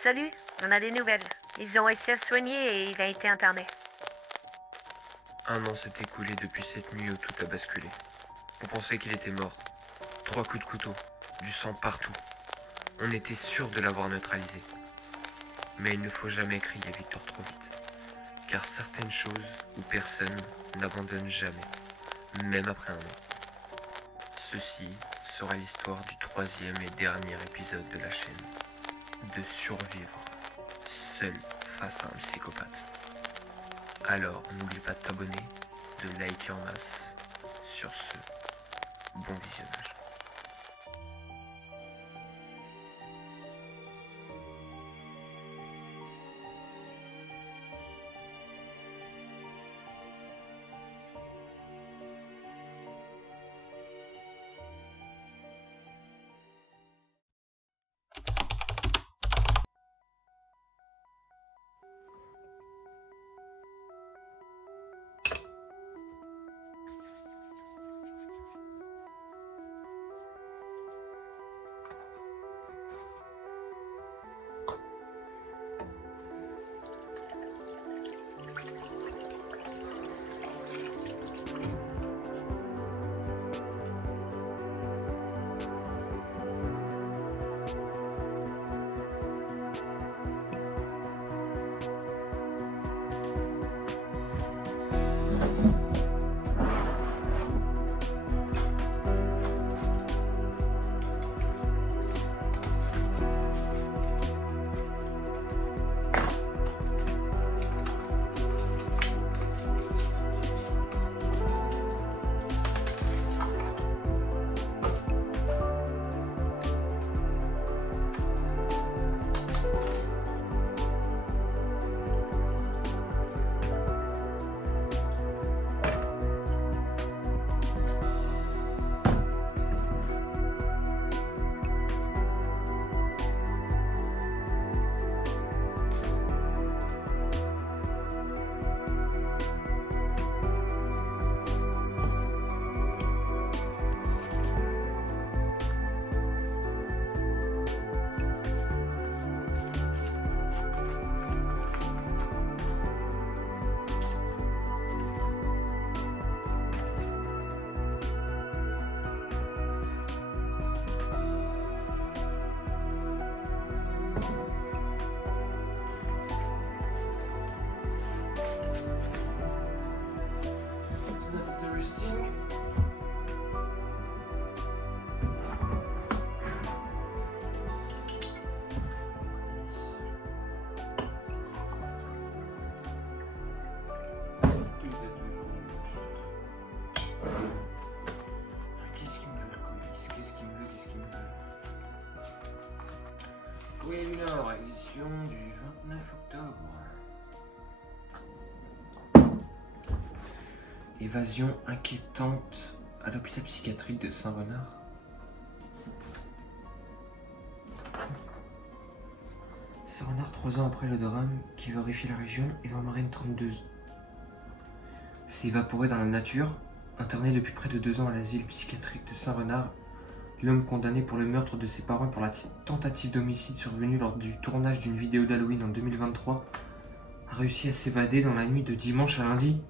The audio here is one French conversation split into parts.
Salut, on a des nouvelles. Ils ont réussi à se soigner et il a été interné. Un an s'est écoulé depuis cette nuit où tout a basculé. On pensait qu'il était mort. 3 coups de couteau, du sang partout. On était sûr de l'avoir neutralisé. Mais il ne faut jamais crier victoire trop vite. Car certaines choses ou personnes n'abandonnent jamais, même après un an. Ceci sera l'histoire du 3e et dernier épisode de la chaîne. De survivre seul face à un psychopathe. Alors n'oublie pas de t'abonner, de liker en masse. Sur ce, bon visionnage. Nord, édition du 29 octobre. Évasion inquiétante à l'hôpital psychiatrique de Saint-Renard. Saint-Renard, 3 ans après le drame qui va horrifier la région, Évan Marraine, 32 s'est évaporé dans la nature. Interné depuis près de 2 ans à l'asile psychiatrique de Saint-Renard, l'homme condamné pour le meurtre de ses parents et pour la tentative d'homicide survenue lors du tournage d'une vidéo d'Halloween en 2023 a réussi à s'évader dans la nuit de dimanche à lundi.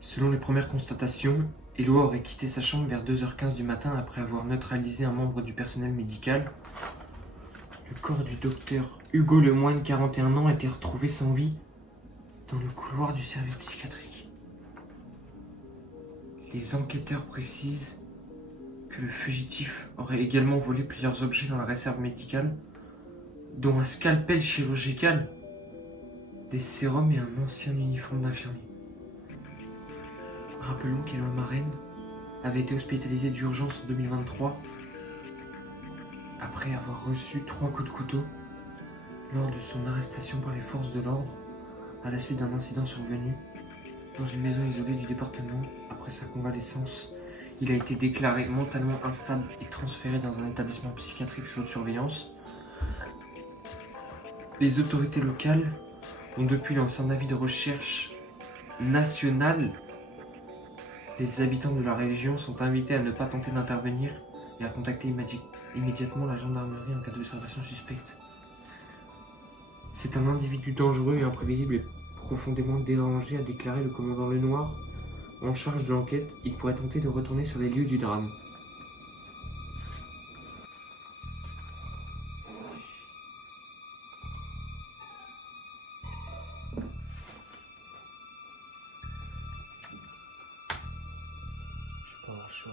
Selon les premières constatations, Elo aurait quitté sa chambre vers 2h15 du matin après avoir neutralisé un membre du personnel médical. Le corps du docteur Hugo Lemoine, 41 ans, a été retrouvé sans vie dans le couloir du service psychiatrique. Les enquêteurs précisent que le fugitif aurait également volé plusieurs objets dans la réserve médicale, dont un scalpel chirurgical, des sérums et un ancien uniforme d'infirmier. Rappelons qu'Évan Marraine avait été hospitalisé d'urgence en 2023 après avoir reçu 3 coups de couteau lors de son arrestation par les forces de l'ordre à la suite d'un incident survenu dans une maison isolée du département. Après sa convalescence, il a été déclaré mentalement instable et transféré dans un établissement psychiatrique sous haute surveillance. Les autorités locales ont depuis lancé un avis de recherche national. Les habitants de la région sont invités à ne pas tenter d'intervenir et à contacter immédiatement la gendarmerie en cas d'observation suspecte. C'est un individu dangereux et imprévisible et profondément dérangé, a déclaré le commandant Lenoir. En charge de l'enquête, il pourrait tenter de retourner sur les lieux du drame. Je vais pas avoir le choix.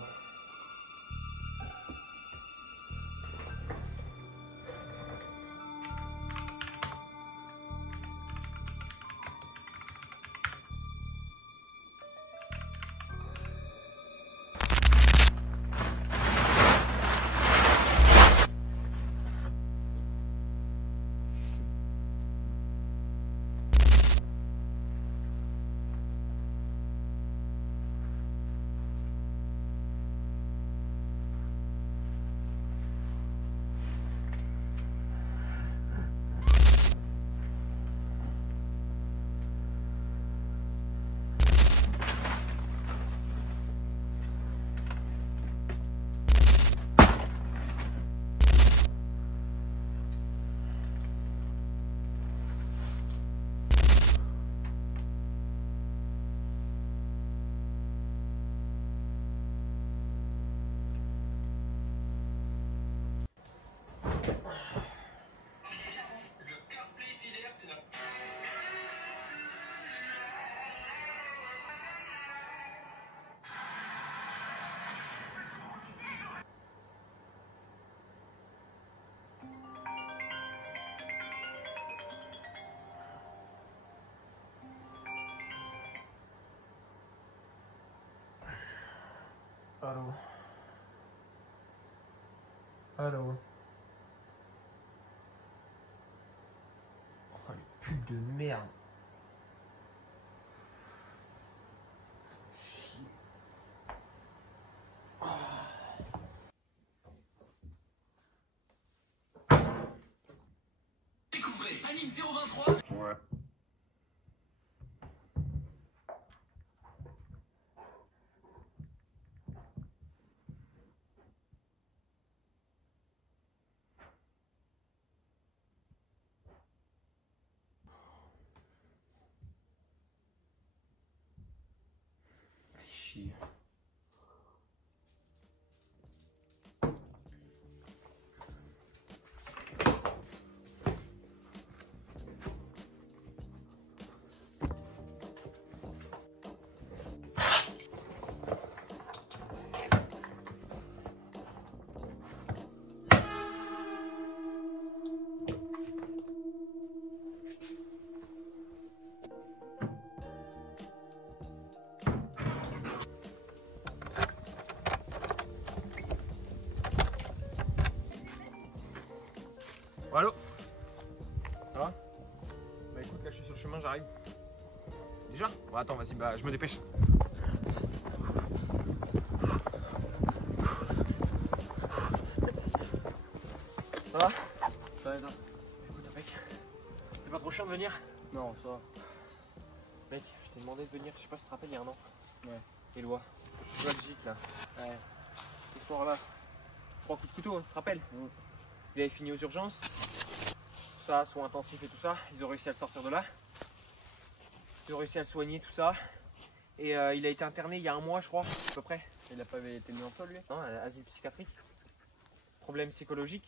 Allô? Allô? Oh, les putes de merde! Chier. Oh. Découvrez Anime 023. Ouais. Chier. Oh, allô? Ça va? Bah écoute, là je suis sur le chemin, j'arrive. Déjà? Bon attends, vas-y, bah je me dépêche. Ça va? Ça va, ça. Écoute mec, c'est pas trop chiant de venir? Non, ça va. Mec, je t'ai demandé de venir, je sais pas si tu te rappelles, il y a un an. Ouais. Éloi. Belgique là. Ouais. Ce soir-là, 3 coups de couteau, tu te rappelles? Il avait fini aux urgences. Ça, soins intensifs et tout ça. Ils ont réussi à le sortir de là. Ils ont réussi à le soigner, tout ça. Et il a été interné il y a un mois, je crois, à peu près. Il a pas été mis en sol, lui? Non, asile psychiatrique. Problème psychologique.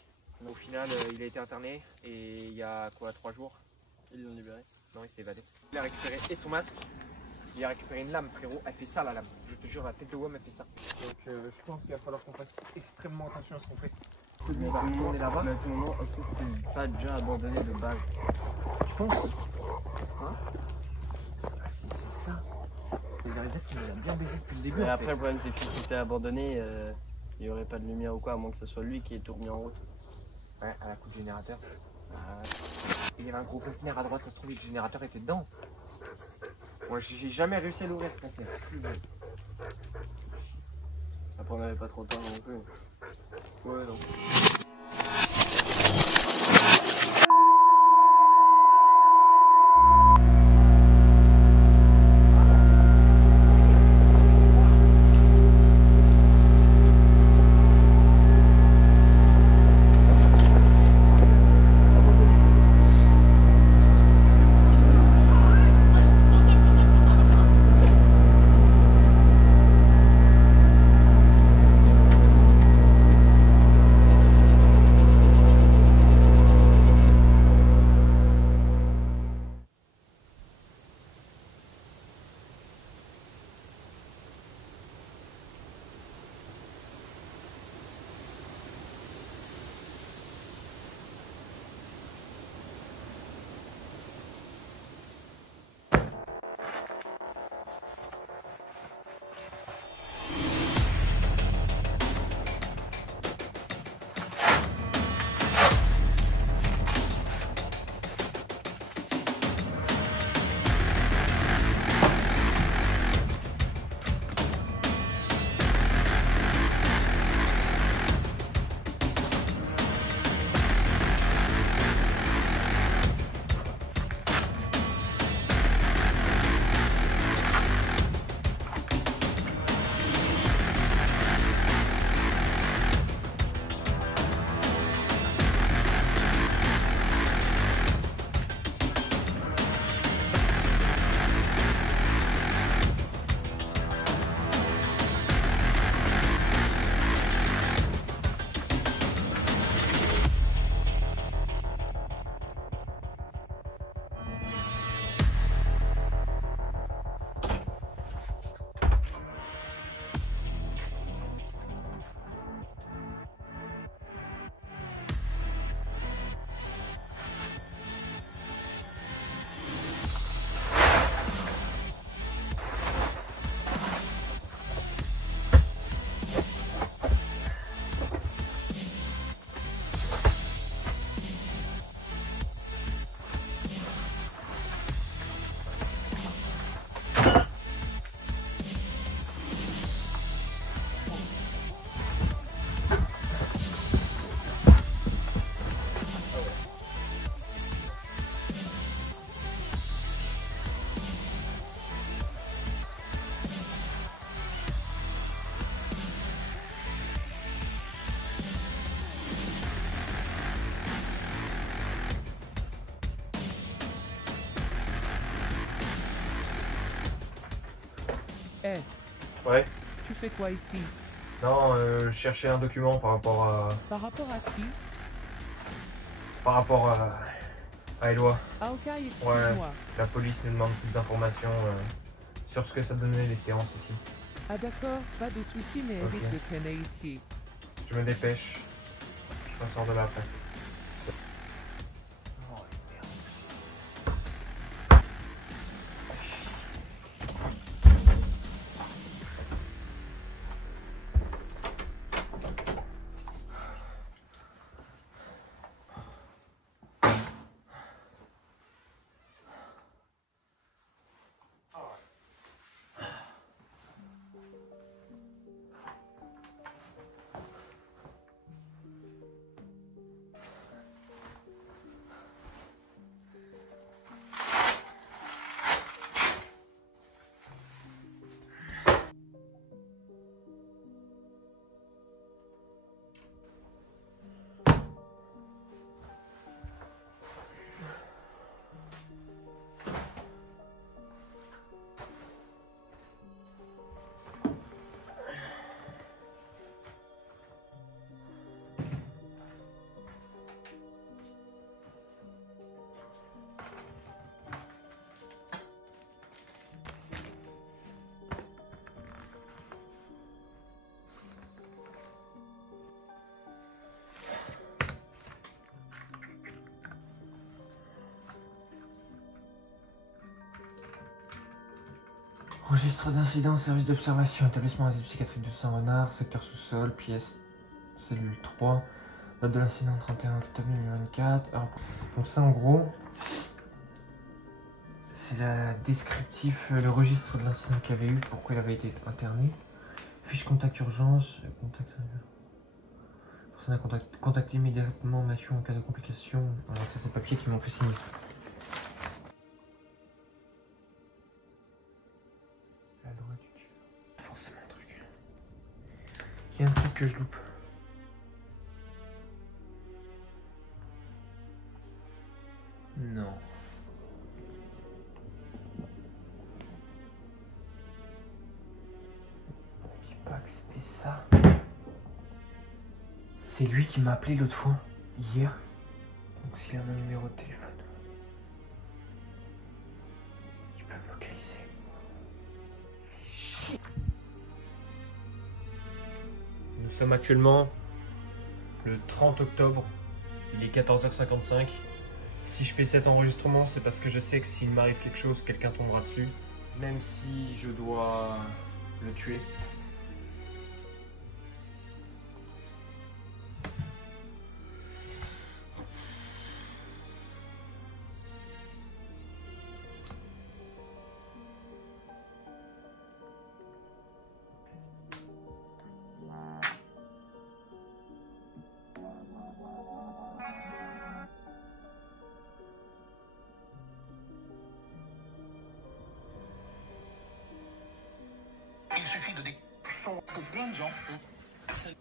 Au final, il a été interné et il y a quoi, 3 jours? Ils l'ont libéré. Non, il s'est évadé. Il a récupéré et son masque. Il a récupéré une lame, frérot. Elle fait ça, la lame. Je te jure, la tête de Wom, elle fait ça. Donc, je pense qu'il va falloir qu'on fasse extrêmement attention à ce qu'on fait. Mais à tout moment, est-ce que c'était pas déjà abandonné de base? Je pense. Hein? Si c'est ça. C'est-à-dire qu'il a bien baisé depuis le début. Mais après, le problème, c'est que si c'était abandonné, il n'y aurait pas de lumière ou quoi, à moins que ce soit lui qui ait tout remis en route. Ouais, à la coup de générateur. Il y avait un gros conteneur à droite, ça se trouve, le générateur était dedans. Moi, j'ai jamais réussi à l'ouvrir, ce conteneur. Après, on n'avait pas trop de temps non plus. Ouais, non. Eh, Ouais. tu fais quoi ici? Non, je cherchais un document par rapport à... Par rapport à qui? Par rapport à Eloi. Ah ok, excuse-moi. La police nous demande plus d'informations sur ce que ça donnait les séances ici. Ah d'accord, pas de soucis, mais Ok. évite de traîner ici. Je me dépêche. Je ressors de là après. Registre d'incident, service d'observation, établissement asile psychiatrique de Saint-Renard, secteur sous-sol, pièce, cellule 3, date de l'incident 31 octobre 2024. Alors, donc ça en gros, c'est la descriptif, le registre de l'incident qu'il avait eu, pourquoi il avait été interné. Fiche contact urgence, contact... Personne à contacter immédiatement Mathieu en cas de complication. Alors ça c'est le papier qu'ils m'ont fait signer. La loi du tueur. Forcément un truc. Il y a un truc que je loupe. Non. Je dis pas que c'était ça. C'est lui qui m'a appelé l'autre fois, hier. Donc s'il a mon numéro de téléphone, il peut me localiser. Nous sommes actuellement le 30 octobre, il est 14h55. Si je fais cet enregistrement, c'est parce que je sais que s'il m'arrive quelque chose, quelqu'un tombera dessus. Même si je dois le tuer. Il suffit de descendre que plein de gens ont harcelé.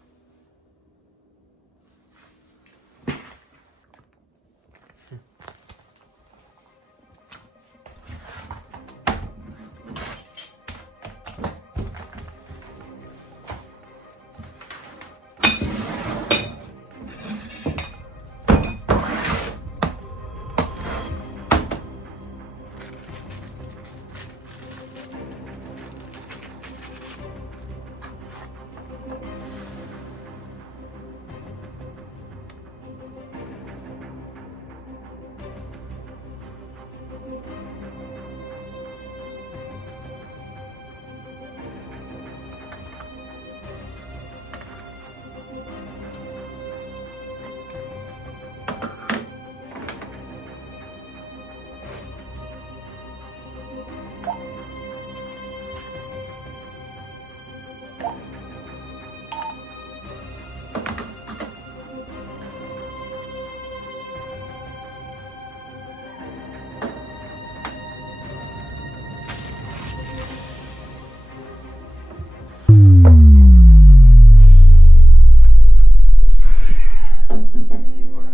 Et voilà.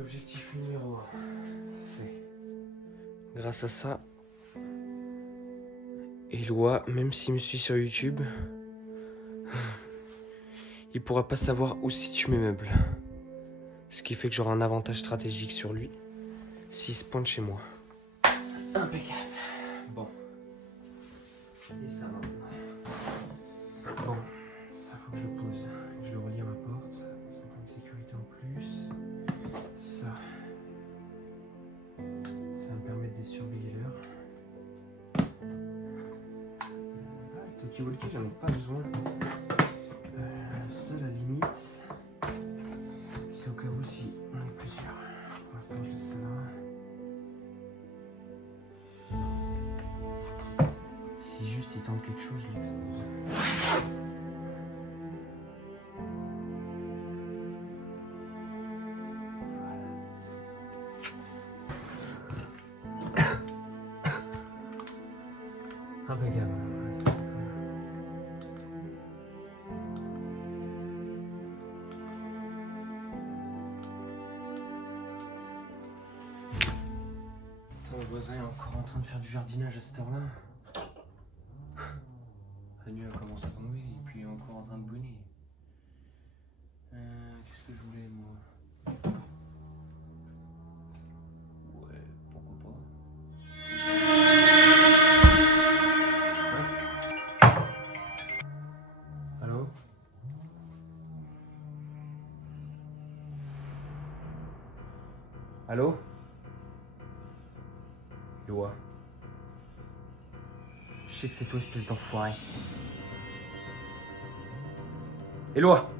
Objectif numéro 1 fait. Grâce à ça, Éloi, même s'il me suit sur YouTube, il pourra pas savoir où se situent mes meubles. Ce qui fait que j'aurai un avantage stratégique sur lui s'il se pointe chez moi. Impeccable. Bon. Et ça maintenant. Bon, ça faut que je le pose. Je le relie à ma porte. Ça me fait une sécurité en plus. Ça. Ça va me permettre de surveiller l'heure. Le talkie-walkie, j'en ai pas besoin. Ça, la limite, c'est au cas où si on est plusieurs. Pour l'instant, je laisse ça là. Si juste il tente quelque chose, je l'expose. Impeccable. Le voisin est encore en train de faire du jardinage à cette heure-là. La nuit a commencé à tomber et puis il est encore en train de brûler. Qu'est-ce que je voulais moi? Ouais, pourquoi pas. Allô? Allô? Éloi. Je sais que c'est toi, espèce d'enfoiré. Éloi!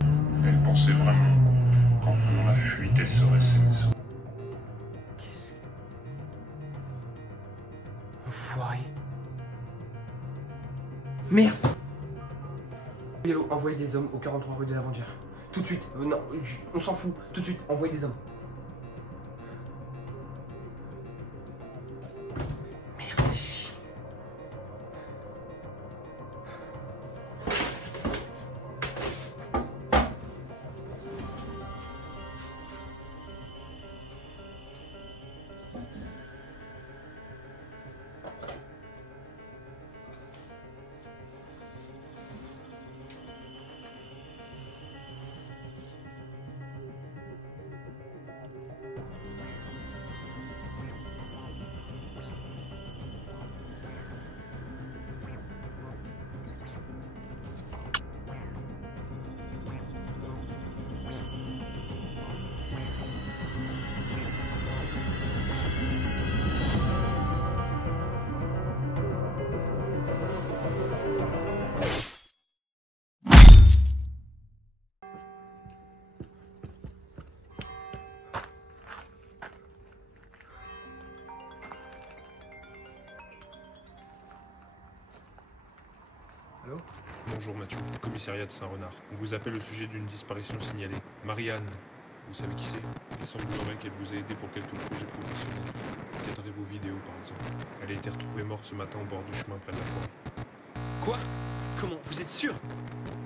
Elle pensait vraiment qu'en prenant la fuite, elle serait saine. Qu'est-ce... Enfoiré. Merde! Hello, envoyez des hommes au 43 rue de la Vendure. Tout de suite. Non, on s'en fout. Tout de suite, envoyez des hommes. Allô? Bonjour Mathieu, commissariat de Saint-Renard. On vous appelle au sujet d'une disparition signalée. Marianne, vous savez qui c'est? Il semblerait qu'elle vous ait aidé pour quelques projets professionnels. Cadrez vos vidéos par exemple. Elle a été retrouvée morte ce matin au bord du chemin près de la forêt. Quoi? Comment? Vous êtes sûr?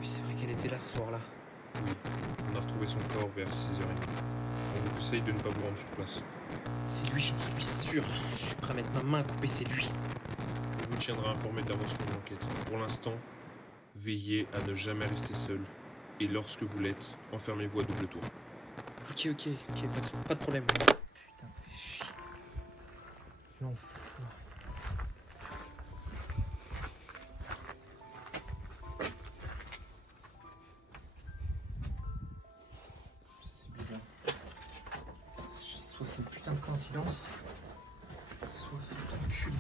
Oui, c'est vrai qu'elle était là ce soir-là. Oui, on a retrouvé son corps vers 6h30. On vous conseille de ne pas vous rendre sur place. C'est lui, j'en suis sûr. Je suis prêt à mettre ma main à couper, c'est lui. On vous tiendra informé de l'avancement de l'enquête. Pour l'instant, veillez à ne jamais rester seul. Et lorsque vous l'êtes, enfermez-vous à double tour. Ok, pas de problème. Putain, fais chier. L'enfoiré. C'est bizarre. Soit c'est une putain de coïncidence, soit c'est le truc cul.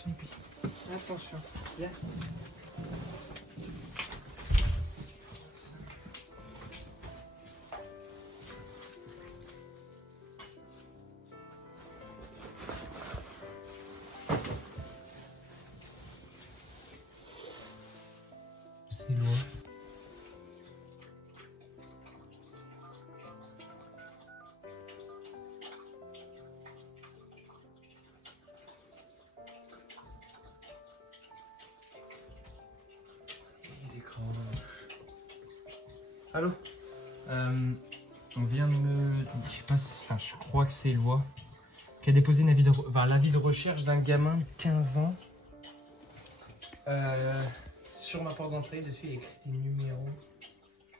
attention, puis. Attention. Viens. C'est loin. Allô. On vient de me... Je sais pas si... Enfin, je crois que c'est Eloi qui a déposé l'avis de recherche d'un gamin de 15 ans. Sur ma porte d'entrée, dessus il y a écrit des numéros.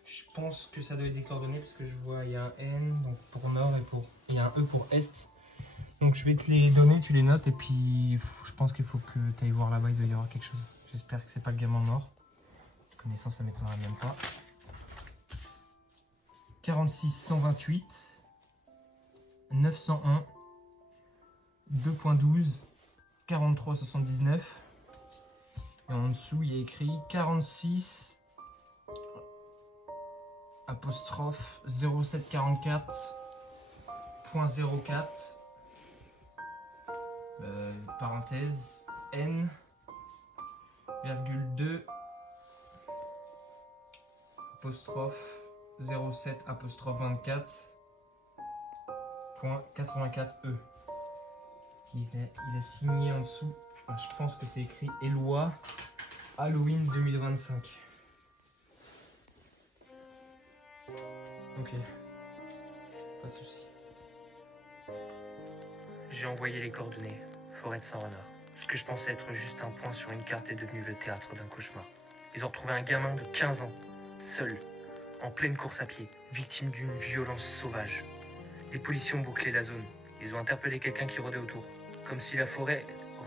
Je pense que ça doit être des coordonnées parce que je vois il y a un N donc pour nord et il y a un E pour est. Donc je vais te les donner, tu les notes et puis je pense qu'il faut que tu ailles voir là-bas, il doit y avoir quelque chose. J'espère que c'est pas le gamin mort. De connaissance, ça m'étonnerait même pas. 46 128 901 2.12 43 79 et en dessous il y a écrit 46 apostrophe 0744.04 parenthèse N virgule 2 apostrophe 07 apostrophe 24.84 E. Il a signé en dessous. Je pense que c'est écrit Eloi Halloween 2025. Ok. Pas de soucis. J'ai envoyé les coordonnées, forêt de Saint-Renard. Ce que je pensais être juste un point sur une carte est devenu le théâtre d'un cauchemar. Ils ont retrouvé un gamin de 15 ans, seul, en pleine course à pied, victime d'une violence sauvage. Les policiers ont bouclé la zone. Ils ont interpellé quelqu'un qui rôdait autour, comme si la forêt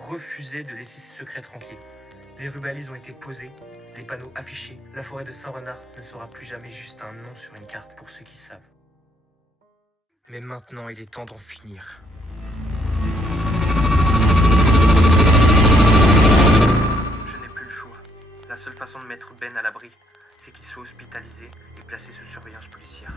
refusait de laisser ses secrets tranquilles. Les rubalises ont été posées, les panneaux affichés. La forêt de Saint-Renard ne sera plus jamais juste un nom sur une carte pour ceux qui savent. Mais maintenant, il est temps d'en finir. Je n'ai plus le choix. La seule façon de mettre Ben à l'abri, c'est qu'il soit hospitalisé et placé sous surveillance policière.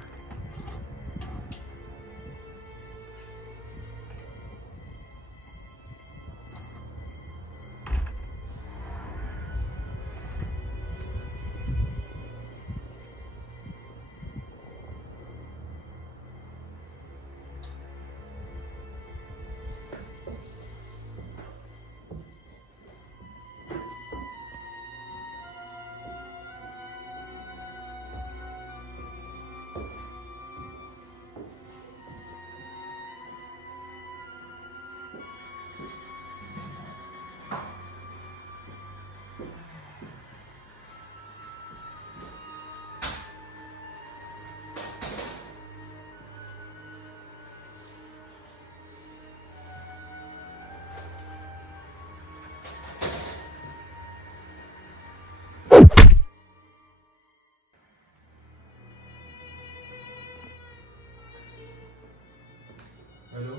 Allô.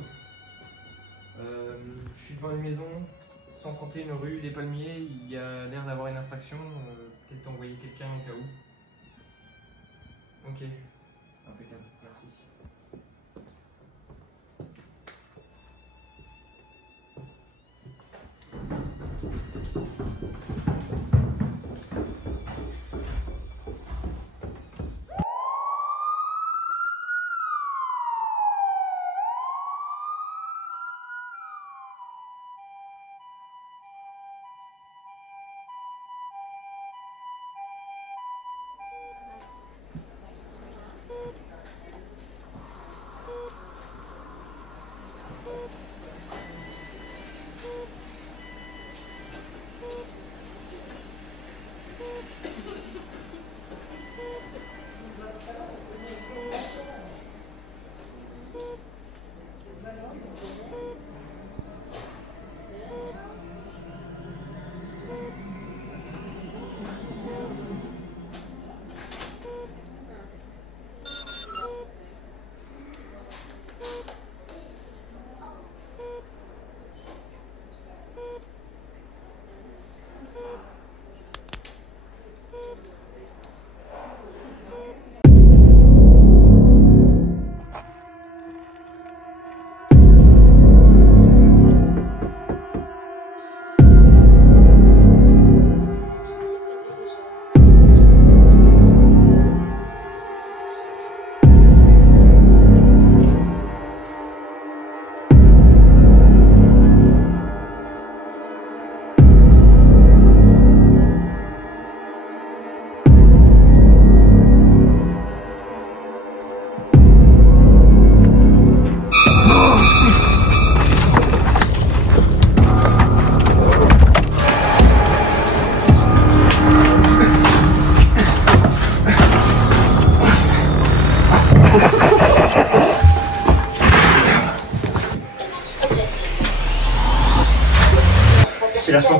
Je suis devant une maison, 131 rue des Palmiers, il y a l'air d'avoir une infraction, peut-être envoyer quelqu'un au cas où. Ok, impeccable, merci.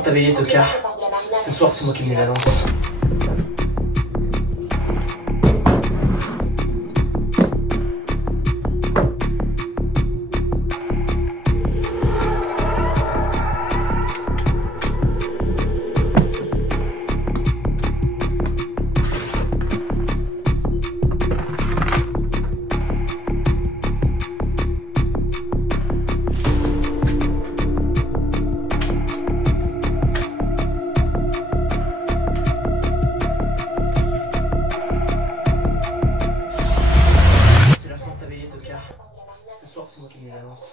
ta veillée, tocard. Ce soir, c'est moi qui mets la lance. Ce soir, c'est moi qui mets la lance.